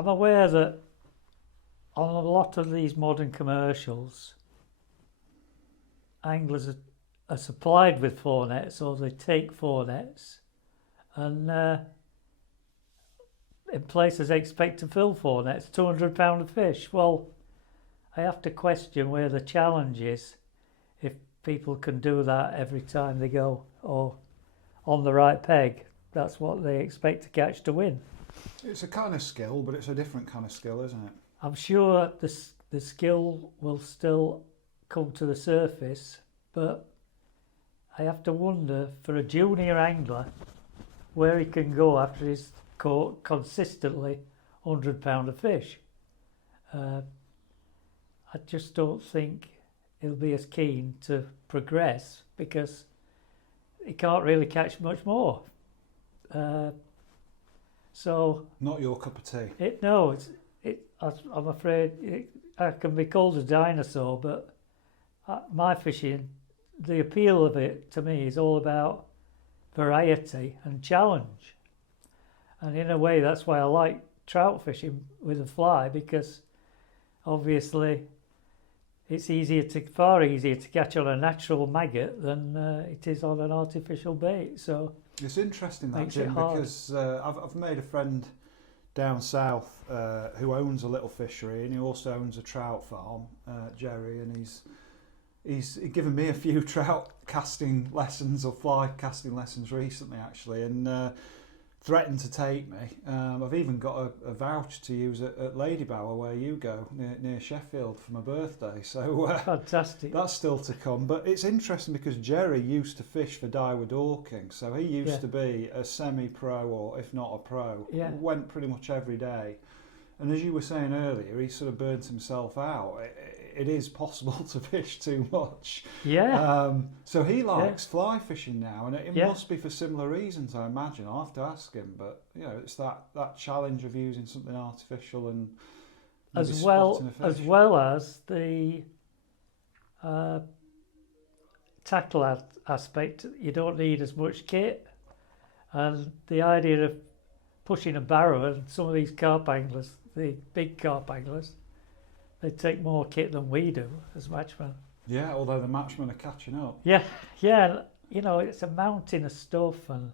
I'm aware that on a lot of these modern commercials, anglers are supplied with 4 nets, or they take 4 nets, and in places they expect to fill 4 nets, £200 a fish. Well, I have to question where the challenge is if people can do that every time they go, or on the right peg. That's what they expect to catch to win. It's a kind of skill, but it's a different kind of skill, isn't it? I'm sure the skill will still come to the surface, but I have to wonder, for a junior angler, where he can go after he's caught consistently £100 a fish. I just don't think he'll be as keen to progress because he can't really catch much more. So not your cup of tea. I'm afraid I can be called a dinosaur, but my fishing, the appeal of it to me is all about variety and challenge. And in a way, that's why I like trout fishing with a fly, because obviously it's far easier to catch on a natural maggot than it is on an artificial bait. So it's interesting that, Jim, because I've made a friend down south who owns a little fishery, and he also owns a trout farm, Jerry, and he's given me a few trout casting lessons or fly casting lessons recently, actually, and threatened to take me. I've even got a voucher to use at Ladybower, where you go, near Sheffield, for my birthday. So fantastic. That's still to come. But it's interesting because Jerry used to fish for Daiwa Dorking, so he used to be a semi-pro, or if not a pro. Yeah. Went pretty much every day. And as you were saying earlier, he sort of burnt himself out. It is possible to fish too much. Yeah. So he likes fly fishing now, and it must be for similar reasons, I imagine. I'll have to ask him, but it's that challenge of using something artificial and as well as the tackle aspect. You don't need as much kit, and the idea of pushing a barrow, and some of these carp anglers, the big carp anglers, they take more kit than we do as matchmen. Yeah, although the matchmen are catching up. Yeah, it's a mountain of stuff, and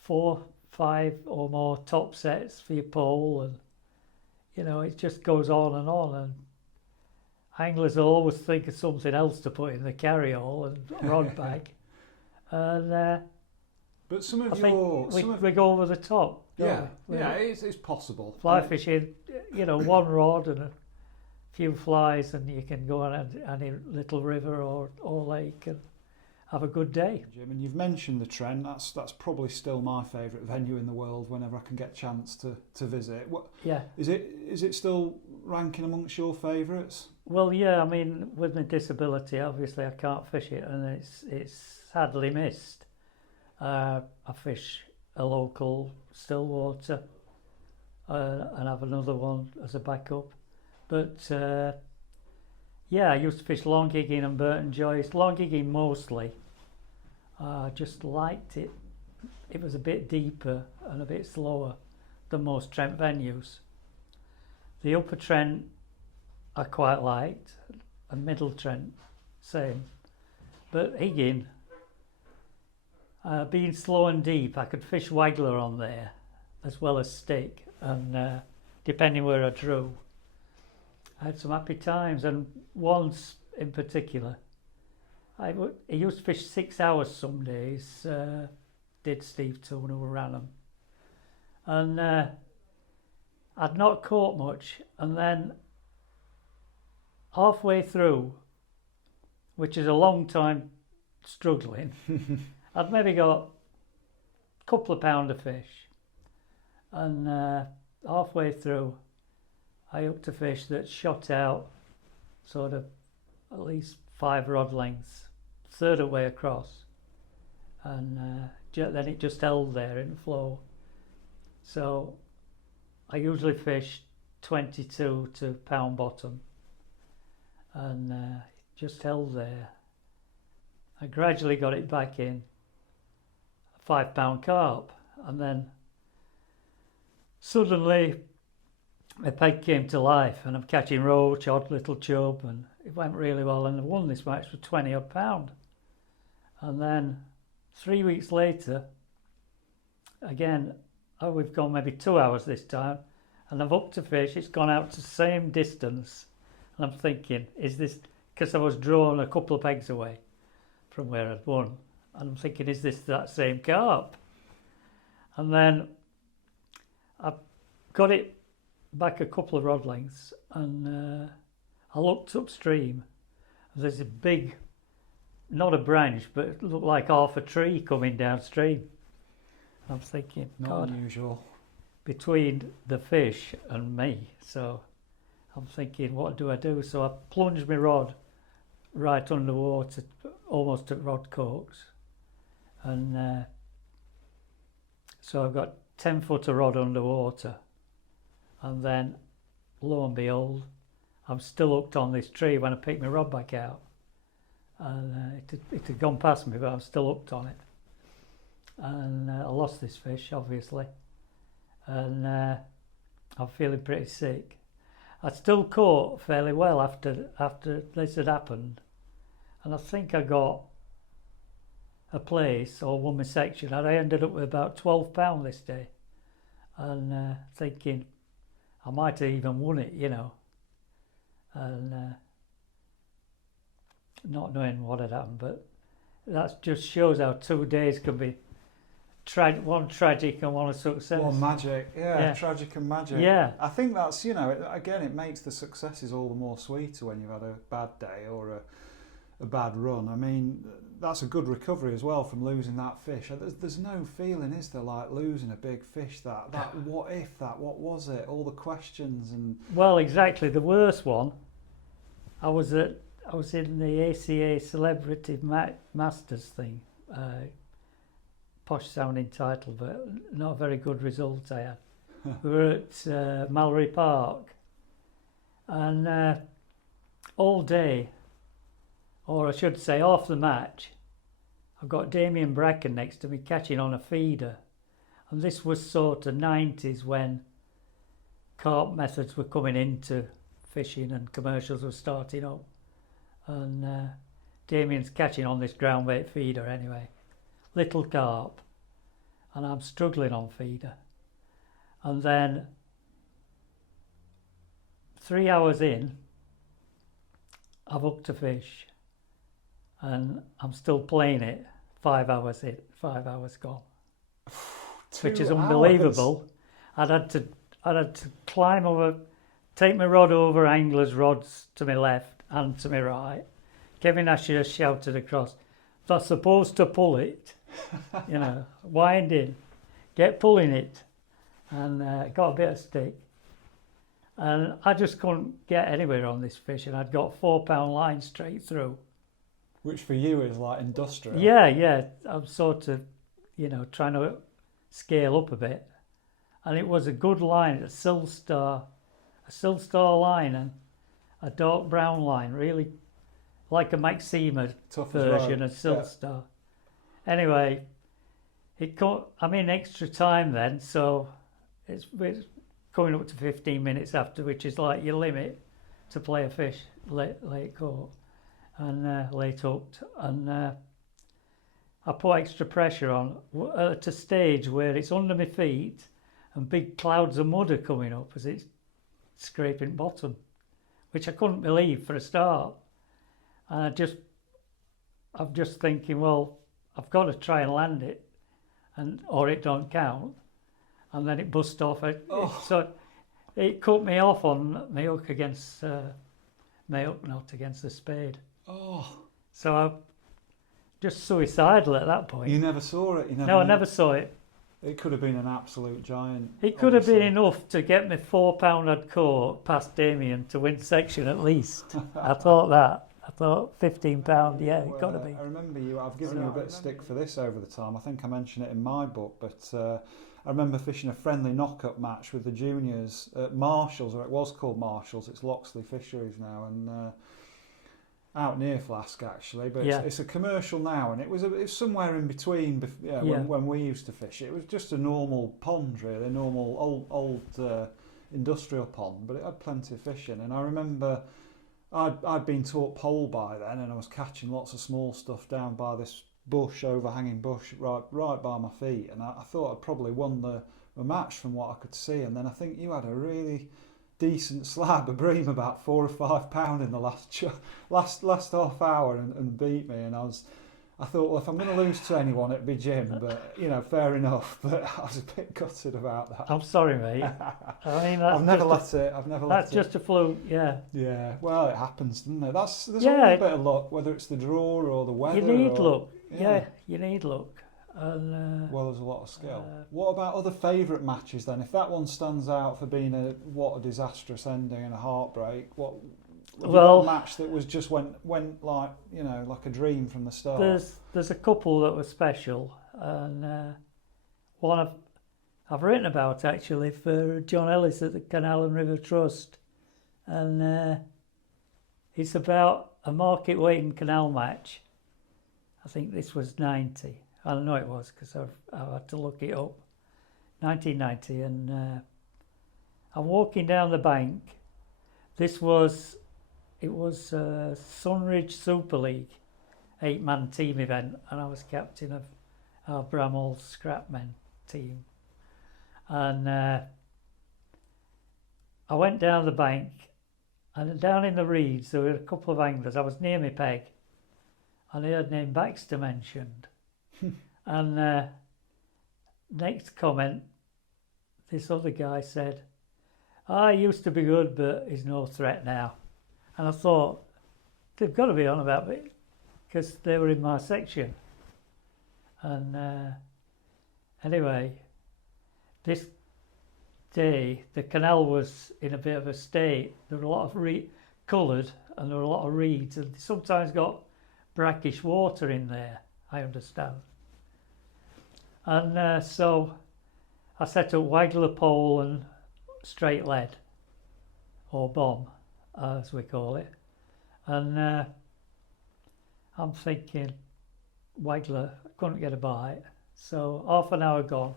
4, 5 or more top sets for your pole, and it just goes on, and anglers will always think of something else to put in the carry-all and rod bag, and but some of we go over the top. It's possible. Fly fishing, one rod and a few flies, and you can go on any little river or lake and have a good day. Jim, and you've mentioned the Trent. That's probably still my favourite venue in the world whenever I can get a chance to visit. Is it still ranking amongst your favourites? Well, yeah. I mean, with my disability, obviously I can't fish it, and it's sadly missed. I fish a local Stillwater and have another one as a backup. But I used to fish Longhiggin and Burton Joyce. Longhiggin mostly. I just liked it. It was a bit deeper and a bit slower than most Trent venues. The upper Trent I quite liked, and middle Trent, same. But Higgin, being slow and deep, I could fish waggler on there as well as stick, and depending where I drew, I had some happy times. And once in particular, I used to fish 6 hours some days, did Steve Toon, who ran them, and I'd not caught much, and then halfway through, which is a long time struggling, I'd maybe got a couple of pound of fish, and halfway through I hooked a fish that shot out sort of at least 5 rod lengths, third of the way across, and then it just held there in the flow. So I usually fish 22 to pound bottom, and it just held there. I gradually got it back in, a 5 pound carp, and then suddenly my peg came to life, and I'm catching roach, odd little chub, and it went really well. And I won this match for £20 odd. And then 3 weeks later, again, we've gone maybe 2 hours this time, and I've upped to fish. It's gone out to the same distance, and I'm thinking, is this because I was drawn a couple of pegs away from where I'd won? And I'm thinking, is this that same carp? And then I got it back a couple of rod lengths, and I looked upstream. There's a big, not a branch, but it looked like half a tree coming downstream. I'm thinking, not unusual, between the fish and me. So I'm thinking, what do I do? So I plunged my rod right underwater, almost at rod corks, and so I've got 10 foot of rod underwater, and then lo and behold, I'm still hooked on this tree when I picked my rod back out, and it had gone past me, but I'm still hooked on it, and I lost this fish obviously, and I'm feeling pretty sick. I still caught fairly well after this had happened, and I think I got a place or won my section, and I ended up with about £12 this day, and thinking I might have even won it, you know, and not knowing what had happened. But that just shows how 2 days can be one tragic and one a success. One magic, yeah, tragic and magic. Yeah. I think that's, you know, again, it makes the successes all the more sweeter when you've had a bad day or a bad run. I mean, that's a good recovery as well from losing that fish. There's no feeling, is there, like losing a big fish, that what if, that what was it, all the questions. And well, exactly. The worst one, I was in the ACA Celebrity Masters thing, posh sounding title, but not a very good result I had. We were at Mallory Park, and all day, or I should say half the match, I've got Damien Bracken next to me catching on a feeder, and this was sort of 90s when carp methods were coming into fishing and commercials were starting up, and Damien's catching on this ground bait feeder anyway, little carp, and I'm struggling on feeder, and then 3 hours in I've hooked a fish, and I'm still playing it. 5 hours in, 5 hours gone, which is unbelievable. I'd had to climb over, take my rod over angler's rods to my left and to my right. Kevin Asher shouted across, "They're supposed to pull it," you know, wind in, get pulling it, and got a bit of stick. And I just couldn't get anywhere on this fish, and I'd got £4 line straight through. Which for you is like industrial. Yeah. I'm sort of, you know, trying to scale up a bit. And it was a good line, a Sill Star line, and a dark brown line, really like a Maxima version of Sill Star. Anyway, I'm in extra time then, so it's coming up to 15 minutes after, which is like your limit to play a fish late caught and late hooked, and I put extra pressure on at a stage where it's under my feet and big clouds of mud are coming up as it's scraping bottom, which I couldn't believe for a start. And I'm just thinking, well, I've got to try and land it, or it don't count. And then it bust off. So it cut me off on my hook against my hook knot against the spade. Oh. So I just suicidal at that point. You never saw it? No, I never saw it. It could have been an absolute giant. It could have been enough to get me £4 I'd caught past Damien to win section at least. I thought that. I thought £15, yeah, it got to be. I remember I've given you a bit of stick for this over the time. I think I mentioned it in my book, but I remember fishing a friendly knock-up match with the juniors at Marshall's, or it was called Marshall's. It's Loxley Fisheries now, and out near Flask actually, but it's a commercial now, and it was somewhere in between. When we used to fish, it was just a normal pond, really, a normal old industrial pond, but it had plenty of fish in. And I remember I'd been taught pole by then, and I was catching lots of small stuff down by this overhanging bush right by my feet, and I thought I'd probably won the match from what I could see. And then I think you had a really decent slab of bream, about 4 or 5 pound in the last half hour, and beat me. And I thought, well, if I'm going to lose to anyone, it'd be Jim. But fair enough. But I was a bit gutted about that. I'm sorry, mate. I mean, I've never let it. That's just a fluke. Yeah. Yeah. Well, it happens, doesn't it? There's always a bit of luck, whether it's the draw or the weather. You need luck. Yeah, you need luck. And, well, there's a lot of skill. What about other favourite matches then? If that one stands out for being a disastrous ending and a heartbreak, what? Well, a match that was just went like like a dream from the start. There's a couple that were special, and one I've written about actually for John Ellis at the Canal and River Trust, and it's about a market weighting canal match. I think this was 90. I know it was because I had to look it up. 1990, and I'm walking down the bank. It was Sunridge Super League 8-man team event, and I was captain of our Bramall Scrapmen team. And I went down the bank, and down in the reeds there were a couple of anglers. I was near my peg, and I heard name Baxter mentioned. And next comment, this other guy said, "He used to be good, but he's no threat now." And I thought, they've got to be on about me, because they were in my section. And anyway, this day, the canal was in a bit of a state. There were a lot of coloured, and there were a lot of reeds, and sometimes got brackish water in there, I understand. And so I set up waggler pole and straight lead, or bomb, as we call it. And I'm thinking, waggler, I couldn't get a bite. So half an hour gone,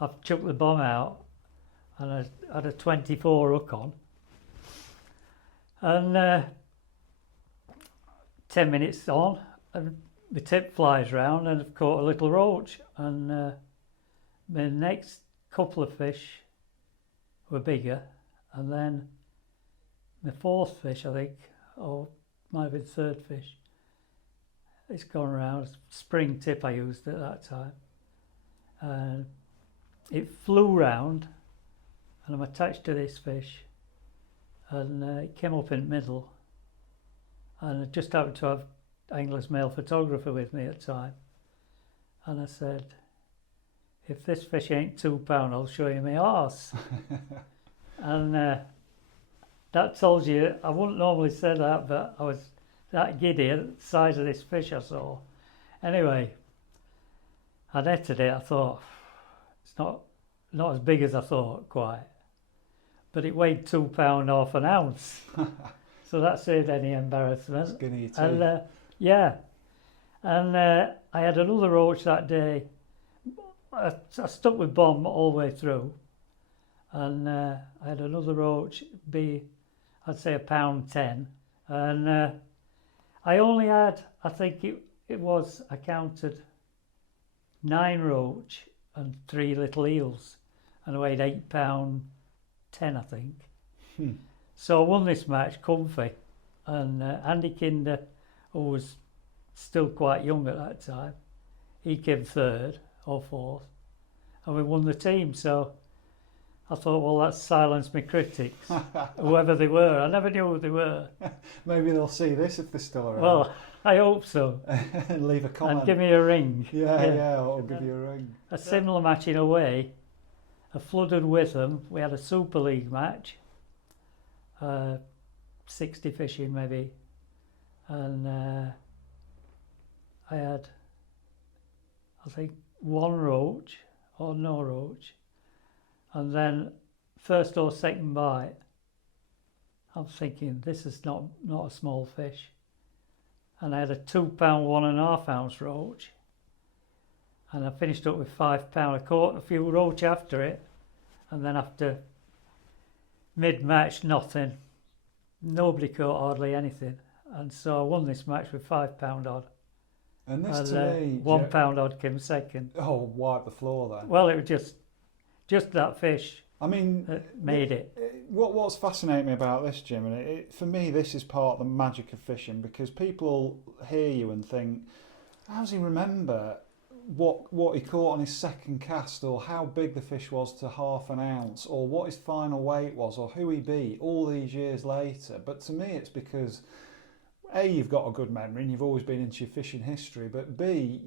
I've chucked the bomb out, and I had a 24 hook on. And 10 minutes on, and the tip flies round, and I've caught a little roach. And the next couple of fish were bigger, and then the fourth fish, I think, or might have been third fish, it's gone round. Spring tip I used at that time. And it flew round, and I'm attached to this fish, and it came up in the middle, and I just happened to have Angler's male photographer with me at the time, and I said, "If this fish ain't £2, I'll show you my arse." And that tells you, I wouldn't normally say that, but I was that giddy at the size of this fish I saw. Anyway, I netted it. I thought, it's not as big as I thought, quite, but it weighed £2 half an ounce. So that saved any embarrassment. Skinny too. And yeah, and I had another roach that day. I stuck with bomb all the way through, and I had another roach, I'd say £1.10, and I only had, I think I counted 9 roach and 3 little eels, and I weighed £8.10, I think. So I won this match comfy, and Andy Kinder, who was still quite young at that time, he came third or fourth, and we won the team. So I thought, well, that's silenced my critics, whoever they were. I never knew who they were. Maybe they'll see this if they're still around. Well, I hope so. And leave a comment. And give me a ring. Yeah, I'll give you a ring. A similar match in a way, a flooded Witham. We had a Super League match, 60 fishing maybe, and I had, I think, 1 roach or no roach, and then first or second bite, I'm thinking, this is not a small fish, and I had a £2 1.5 ounce roach, and I finished up with £5. I caught a few roach after it, and then after mid-match, nothing. Nobody caught hardly anything. And so I won this match with £5 odd. And this to me... £1 odd came second. Oh, wipe the floor then. Well, it was just that fish. I mean... that made it. What's fascinating me about this, Jim, and for me this is part of the magic of fishing, because people hear you and think, how does he remember what he caught on his second cast, or how big the fish was to half an ounce, or what his final weight was, or who he beat all these years later? But to me it's because A, you've got a good memory and you've always been into your fishing history, but B,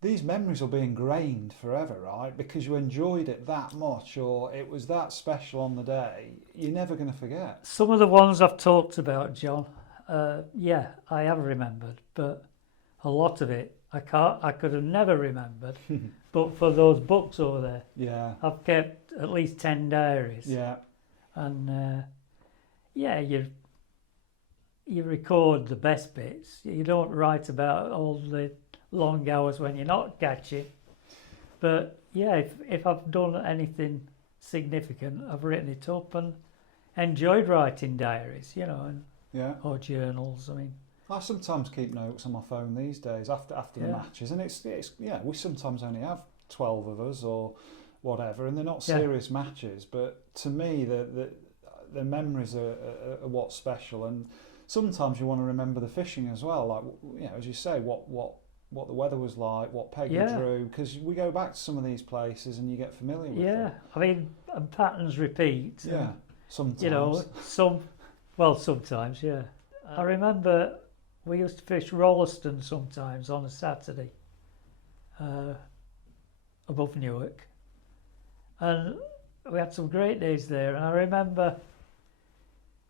these memories will be ingrained forever, right? Because you enjoyed it that much, or it was that special on the day. You're never going to forget. Some of the ones I've talked about, John, I have remembered, but a lot of it I could have never remembered. But for those books over there, yeah, I've kept at least 10 diaries. Yeah, and you record the best bits. You don't write about all the long hours when you're not catching. But yeah, if I've done anything significant, I've written it up and enjoyed writing diaries, or journals. I mean, I sometimes keep notes on my phone these days after the matches, and it's we sometimes only have 12 of us or whatever, and they're not serious matches. But to me, the memories are what's special, and sometimes you want to remember the fishing as well, like as you say, what the weather was like, what peg you drew, because we go back to some of these places and you get familiar with them. I mean, and patterns repeat. Yeah, sometimes. Sometimes, yeah. I remember we used to fish Rolleston sometimes on a Saturday above Newark, and we had some great days there. And I remember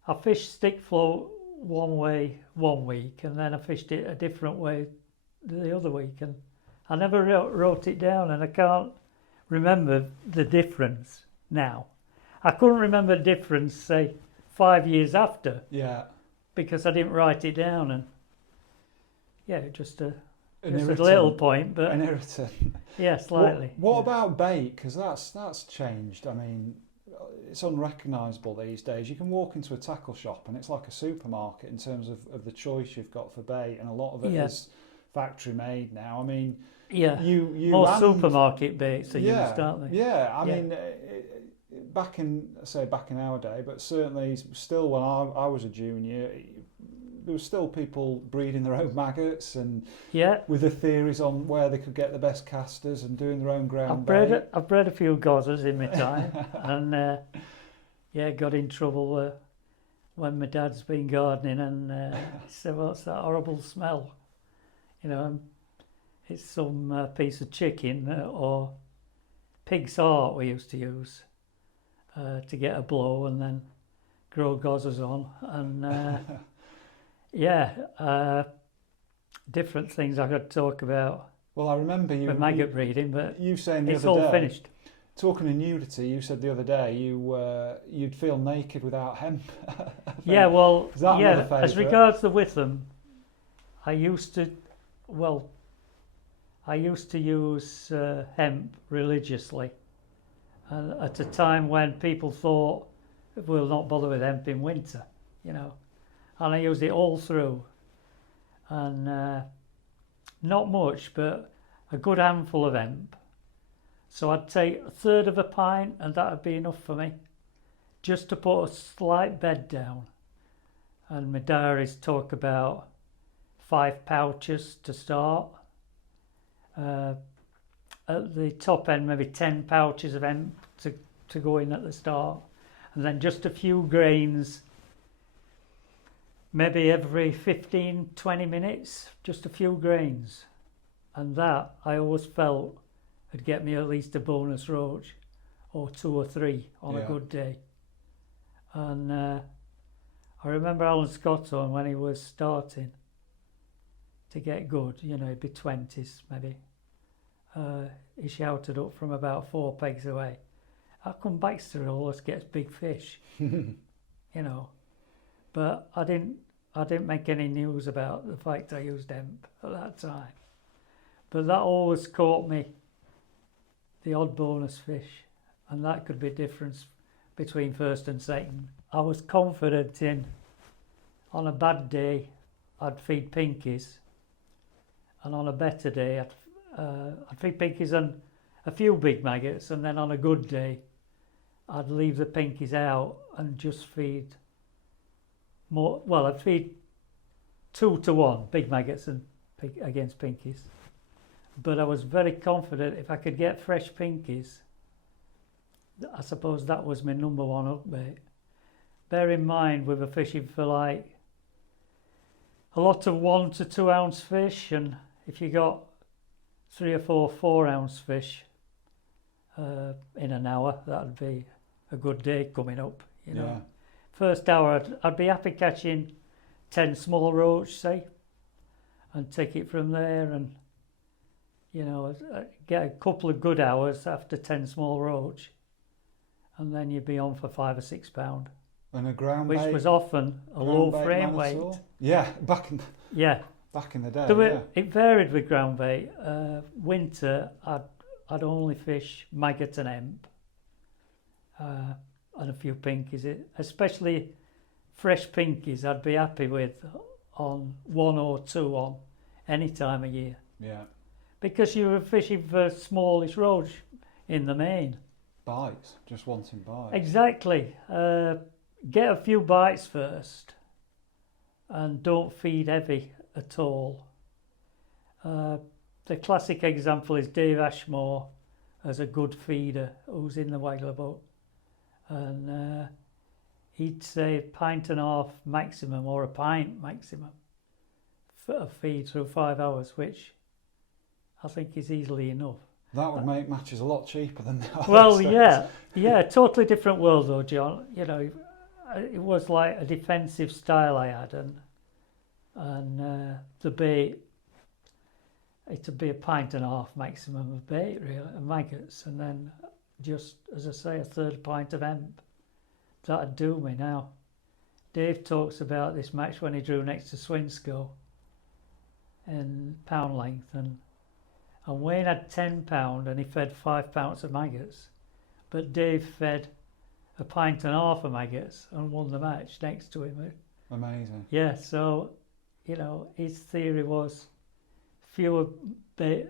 I fished stick float one way one week, and then I fished it a different way the other week, and I never wrote it down, and I can't remember the difference now. I couldn't remember the difference, say, 5 years after. Yeah. Because I didn't write it down, and just a little point, but an irritant. Yeah, slightly. What about bait? Because that's changed. I mean, it's unrecognisable these days. You can walk into a tackle shop and it's like a supermarket in terms of the choice you've got for bait, and a lot of it is factory made now. I mean, you more supermarket baits are used, aren't they? Yeah, I mean, back in our day, but certainly still when I was a junior, there were still people breeding their own maggots and with the theories on where they could get the best casters and doing their own ground bait. I've bred a few gozzers in my time, and got in trouble when my dad's been gardening, and he said, "What's that horrible smell?" It's some piece of chicken or pig's heart we used to use to get a blow and then grow gozzers on, and different things I could talk about. Well, I remember you with maggot breeding, but you saying it's all finished. Talking of nudity, you said the other day you'd feel naked without hemp. As regards the Witham, I used to use hemp religiously, and at a time when people thought we'll not bother with hemp in winter, and I used it all through, and not much, but a good handful of hemp. So I'd take a third of a pint, and that would be enough for me, just to put a slight bed down. And my diaries talk about 5 pouches to start. At the top end, maybe 10 pouches of hemp to go in at the start, and then just a few grains, maybe every 15-20 minutes, just a few grains. And that, I always felt, would get me at least a bonus roach, or 2 or 3 on a good day. And I remember Alan Scotton, when he was starting to get good, he'd be 20s maybe. He shouted up from about 4 pegs away, "How come Baxter always gets big fish?" But I didn't make any news about the fact I used hemp at that time. But that always caught me the odd bonus fish, and that could be difference between first and second. I was confident in, on a bad day, I'd feed pinkies, and on a better day, I'd feed pinkies and a few big maggots, and then on a good day, I'd leave the pinkies out and just feed more. Well, I'd feed 2 to 1 big maggots and against pinkies. But I was very confident if I could get fresh pinkies, I suppose that was my number one upbait. Bear in mind, we were fishing for like a lot of 1 to 2 ounce fish, and if you got 3 or 4 4-ounce fish in an hour, that'd be a good day coming up, you know. Yeah. First hour, I'd be happy catching 10 small roach, say, and take it from there, and you know, get a couple of good hours after 10 small roach, and then you'd be on for 5 or 6 pound. And a ground which bait, was often a low frame weight. Yeah, back in the day. It varied with ground bait. Winter, I'd only fish maggot and hemp, and a few pinkies. Especially fresh pinkies, I'd be happy with on 1 or 2 on any time of year. Yeah. Because you were fishing for smallish roach in the main. Bites, just wanting bites. Exactly. Get a few bites first, and don't feed heavy at all. The classic example is Dave Ashmore as a good feeder who's in the Waggler boat, and he'd say 1.5 pints maximum, or a pint maximum, for a feed through 5 hours, which I think is easily enough. That would make matches a lot cheaper than that. Well, yeah, totally different world though, John. You know, it was like a defensive style I had, and the bait, it'd be 1.5 pints maximum of bait, really, and maggots, and then just, as I say, a 1/3 pint of hemp. That'd do me now. Dave talks about this match when he drew next to Swinscoe in pound length, and Wayne had 10 pound and he fed 5 pounds of maggots, but Dave fed 1.5 pints of maggots and won the match next to him. Amazing. Yeah, so you know, his theory was fewer bait,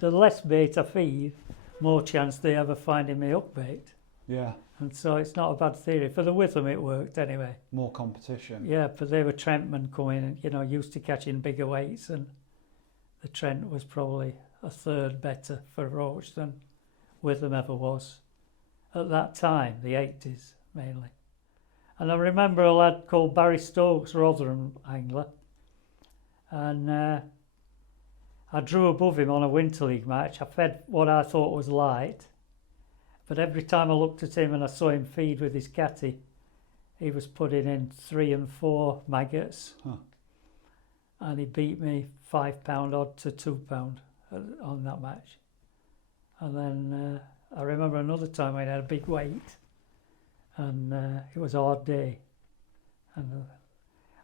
the less bait I feed, more chance they have of finding me up bait. Yeah. And so it's not a bad theory. For the Witham it worked anyway. More competition. Yeah, but they were Trentmen coming and, you know, used to catching bigger weights, and the Trent was probably 1/3 better for roach than Witham ever was at that time, the 80s mainly. And I remember a lad called Barry Stokes, Rotherham angler, and I drew above him on a Winter League match. I fed what I thought was light, but every time I looked at him and I saw him feed with his catty, he was putting in 3 and 4 maggots. Huh. And he beat me 5 pound odd to 2 pound on that match. And then I remember another time I had a big weight, and it was a hard day, and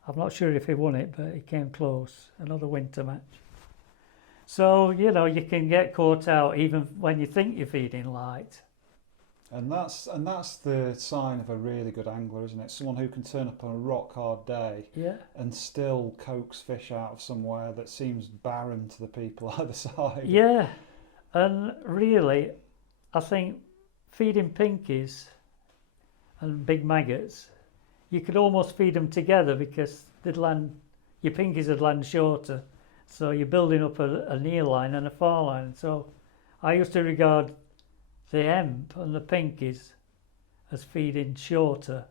I'm not sure if he won it, but he came close. Another winter match. So you know, you can get caught out even when you think you're feeding light. And that's the sign of a really good angler, isn't it? Someone who can turn up on a rock hard day, yeah, and still coax fish out of somewhere that seems barren to the people either side. Yeah, and really, I think feeding pinkies and big maggots, you could almost feed them together because they'd land, your pinkies would land shorter, so you're building up a near line and a far line. So I used to regard the hemp and the pinkies as feeding shorter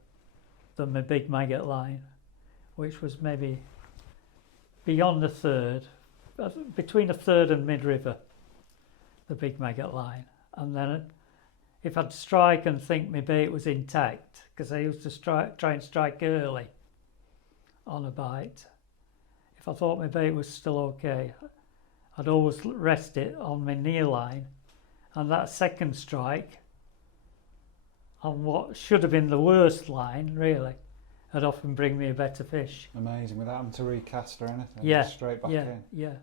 than my big maggot line, which was maybe beyond 1/3, between 1/3 and mid-river, the big maggot line. And then if I'd strike and think my bait was intact, because I used to try and strike early on a bite, if I thought my bait was still okay, I'd always rest it on my near line, and that second strike on what should have been the worst line, really, would often bring me a better fish. Amazing, without having to recast or anything. Yeah, Just straight back in. Yeah.